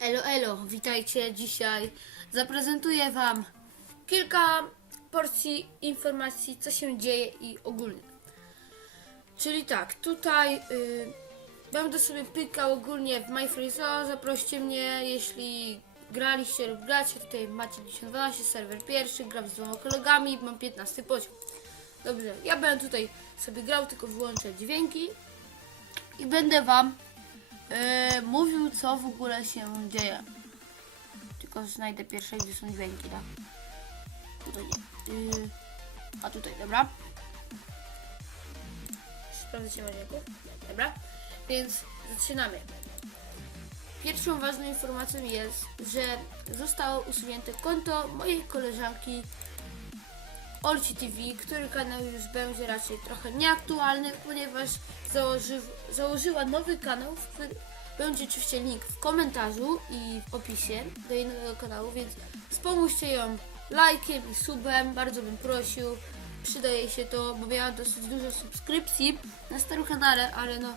Elo, elo, witajcie dzisiaj. Zaprezentuję Wam kilka porcji informacji, co się dzieje i ogólnie. Czyli tak, tutaj y, będę sobie pykał ogólnie w MyFreeZone. Zaproście mnie, jeśli graliście lub gracie. Tutaj macie 1012, serwer pierwszy, gram z dwoma kolegami, mam 15 poziom. Dobrze, ja będę tutaj sobie grał, tylko wyłączę dźwięki i będę Wam Yy, mówił, co w ogóle się dzieje. Tylko znajdę pierwsze, gdzie są dźwięki, tak? Tutaj nie. Yy, a tutaj, dobra. Sprawdzę się dźwięków. Dobra. Więc zaczynamy. Pierwszą ważną informacją jest, że zostało usunięte konto mojej koleżanki Olci TV, który kanał już będzie raczej trochę nieaktualny, ponieważ założy, założyła nowy kanał, w który będzie oczywiście link w komentarzu i w opisie do nowego kanału, więc wspomóżcie ją lajkiem i subem, bardzo bym prosił. Przydaje się to, bo miała dosyć dużo subskrypcji na starym kanale, ale no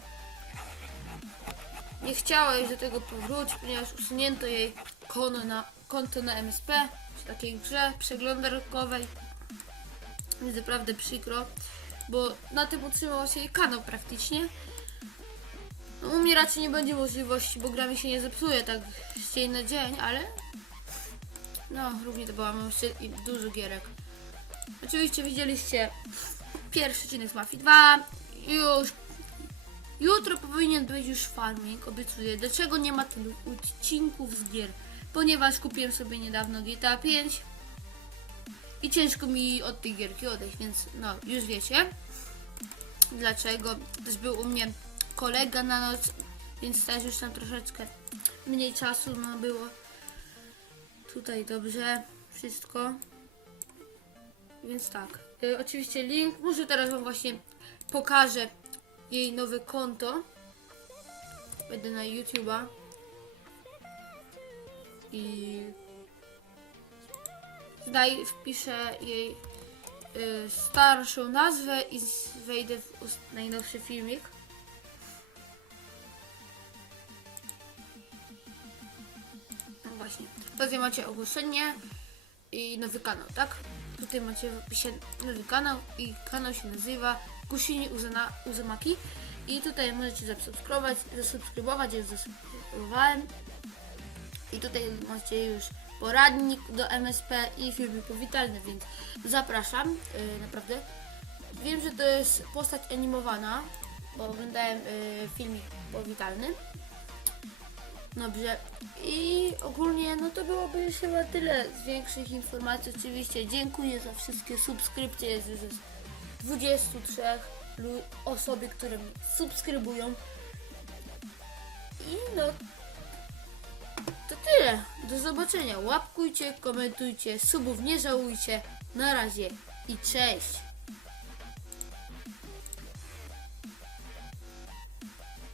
nie chciała już do tego powrócić, ponieważ usunięto jej konto na, konto na MSP, czy takiej grze przeglądarkowej. Jest naprawdę przykro, bo na tym utrzymał się jej kanał praktycznie. No, u mnie raczej nie będzie możliwości, bo gra mi się nie zepsuje tak z dzień na dzień, ale no równie to była, mam jeszcze dużo gierek. Oczywiście widzieliście pierwszy odcinek z Mafii 2, już jutro powinien być już farming, obiecuję. Dlaczego nie ma tylu odcinków z gier? Ponieważ kupiłem sobie niedawno GTA 5 i ciężko mi od tej gierki odejść, więc no, już wiecie. Dlaczego? Też był u mnie kolega na noc, więc też już tam troszeczkę mniej czasu no, było. Tutaj dobrze, wszystko. Więc tak. Y, oczywiście link, może teraz wam właśnie pokażę jej nowe konto. Będę na YouTube'a. I Daj, wpiszę jej y, starszą nazwę i wejdę w najnowszy filmik. No właśnie. Tutaj macie ogłoszenie i nowy kanał, tak? Tutaj macie w opisie nowy kanał i kanał się nazywa Kusini Uzana, Uzamaki. I tutaj możecie zasubskrybować, zasubskrybować, ja już zasubskrybowałem. I tutaj macie już poradnik do MSP i filmy powitalne, więc zapraszam, yy, naprawdę. Wiem, że to jest postać animowana, bo oglądałem yy, filmik powitalny. Dobrze. I ogólnie, no to byłoby już chyba tyle z większych informacji. Oczywiście dziękuję za wszystkie subskrypcje. Jest już jest 23 lu- osoby, które subskrybują. I no. Do zobaczenia. Łapkujcie, komentujcie, subów nie żałujcie. Na razie i cześć.